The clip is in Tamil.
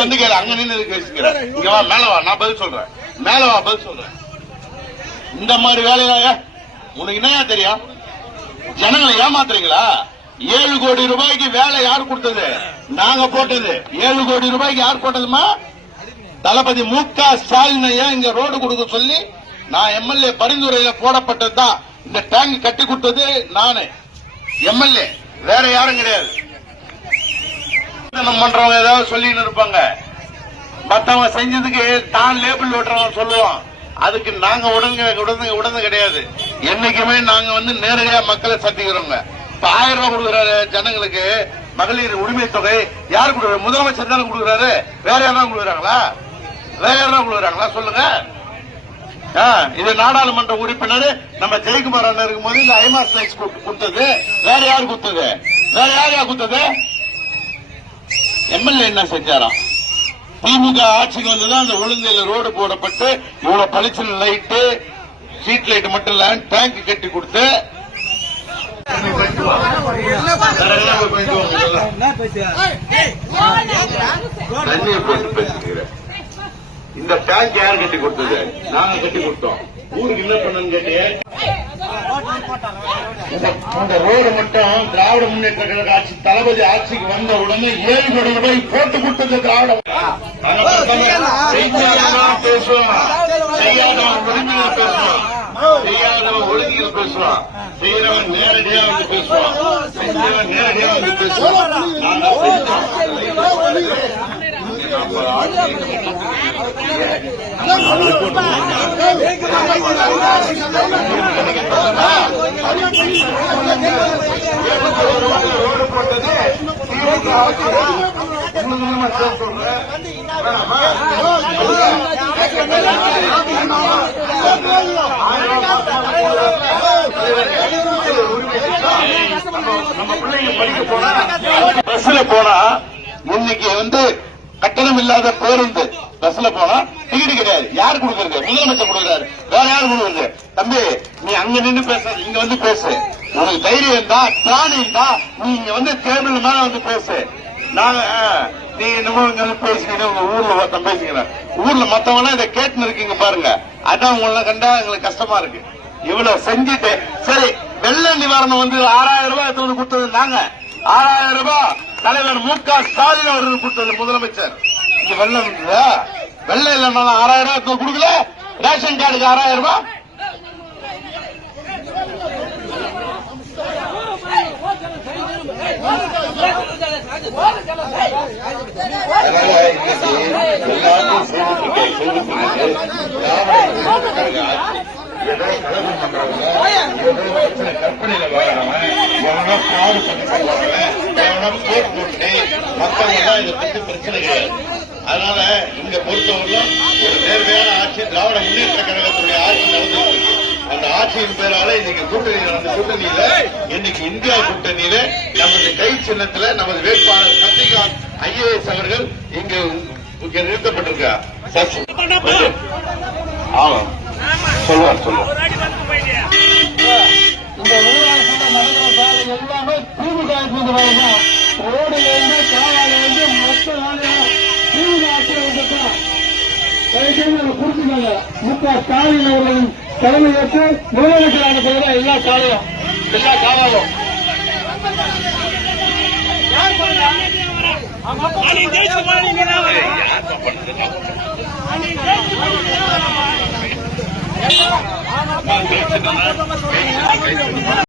வந்து கேளு. அங்க நின்று எதுக்கு இங்க வா மேல வா. நான் பதில் சொல்றேன். மேல வா பதில் சொல்றேன். இந்த மாதிரி வேலையாக உனக்கு என்ன தெரியும்? ஜனங்களை ஏமாத்துறீங்களா? ஏழு கோடி ரூபாய்க்கு வேலை யார் கொடுத்தது? நாங்க போட்டது. ஏழு கோடி ரூபாய்க்கு யார் போட்டதுமா? தளபதி மு க ஸ்டாலின் இங்க ரோடு கொடுக்க சொல்லி நான் எம்எல்ஏ பரிந்துரையில போடப்பட்டதுதான். இந்த டேங்க் கட்டி கொடுத்தது நானே. எம்எல்ஏ வேற யாரும் கிடையாது. பண்றவங்க ஏதாவது சொல்லின்னு இருப்பாங்க. மத்தவங்க செஞ்சதுக்கு தான் லேபிள் ஓட்டுறவன் சொல்லுவான். அதுக்கு நாங்க உடனே உடனே உடனே கிடையாது. என்னைக்குமே நாங்க வந்து நேரடியா மக்களை சந்திக்கிறோங்க. இப்ப ஆயிரம் ரூபாய் கொடுக்குறாரு ஜனங்களுக்கு. மகளிர் உரிமை தொகை யார் கொடுக்குறாரு? முதலமைச்சர் தானே கொடுக்குறாரு. வேற யாரும் கொடுக்குறாங்களா? வேற யாரும் கொடுக்குறாங்களா? சொல்லுங்க. இது நாடாளுமன்ற உறுப்பினர் நம்ம ஜெயக்குமார் அண்ணன் இருக்கும்போது இந்த ஐமாஸ் லைட்ஸ் கொடுத்தது வேற யார் கொடுத்தது வேற யார் யார் கொடுத்தது எம்எல்ஏ என்ன செஞ்சாராம்? திமுக ஆட்சிக்கு வந்ததுதான் அந்த உளுந்தையில ரோடு போடப்பட்டு இவ்வளவு பளிச்சல் லைட்டு ஸ்ட்ரீட் லைட் மட்டும் இல்ல டேங்க் கட்டி கொடுத்து. தண்ணியை போட்டு பேசிக்கிறேன். இந்த டேங்க் யார் கட்டி கொடுத்தது? நாங்க கட்டி கொடுத்தோம். ஊருக்கு என்ன பண்ணு கேட்டீங்க இந்த- ரோடு மட்டும் திராவிட முன்னேற்ற கழக ஆட்சி தளபதி ஆட்சிக்கு வந்த உடனே ஏழு கோடி ரூபாய் போட்டு கொடுத்தது திராவிட பேசுவோம் பேசுவான் செய்யாதவன் ஒழுங்கில் பேசுவான் செய்யாதவன் செய்யறவன் நேரடியா வந்து பேசுவான் நேரடியா வந்து பேசுவான் நாங்க செஞ்சோம் நம்ம ஆட்சி ரோடு போட்டது நம்ம பிள்ளைங்க படிக்க போனா பஸ்ல போனா முன்னைக்கு வந்து கட்டணம் இல்லாத பேருந்து பஸ்ல போனா டிக்கெட் கிடையாது. யார் கொடுக்கறது? முதலமைச்சர் கொடுக்கறாரு. வேற யார் கொடுக்கறது? தம்பி நீ அங்க நின்னு பேச இங்க வந்து பேசு. உனக்கு தைரியம் இருந்தா பிராணி இருந்தா நீ இங்க வந்து டேபிள் மேல வந்து பேசு. நாங்க நீ இன்னமும் இங்க வந்து பேசிக்கிட்டு உங்க ஊர்ல ஒருத்தன் பேசிக்கிறேன். ஊர்ல மத்தவங்க இதை கேட்டுன்னு இருக்கீங்க பாருங்க. அதான் உங்களை கண்டா எங்களுக்கு கஷ்டமா இருக்கு. இவ்வளவு செஞ்சுட்டு சரி வெள்ள நிவாரணம் வந்து ஆறாயிரம் ரூபாய் எடுத்து வந்து கொடுத்தது நாங்க. ஆறாயிரம் ரூபாய் தலைவர் மு க ஸ்டாலின் அவர்கள் கொடுத்தது முதலமைச்சர் இங்க வெள்ளம் இல்லையா வெள்ளம் இல்லைன்னா ஆறாயிரம் ரூபாய் கொடுக்கல ரேஷன் கார்டுக்கு ஆறாயிரம் ரூபாய் அதனால எல்லாம் இதை பத்தி பிரச்சனை கிடையாது. அதனால இங்க பொறுத்தவரையிலும் ஒரு நேர்மையான ஆட்சி திராவிட முன்னேற்ற கழகத்துடைய ஆட்சி நடந்துட்டு இருக்கு. அந்த ஆட்சியின் பேரால இன்னைக்கு கூட்டணி நடந்த கூட்டணியில இன்னைக்கு இந்தியா கூட்டணியில நமது கை சின்னத்துல நமது வேட்பாளர் சசிகாந்த் ஐஏஎஸ் அவர்கள் இங்கு இங்க நிறுத்தப்பட்டிருக்கார். சசி ஆமா. சொல்லுவார் சொல்லுவார். மு க ஸ்டாலின் அவர்களின் தலைமையேற்று முதலமைச்சர் அனுப்புகிற எல்லா காலையும் எல்லா காலாலும். பேசுறேன்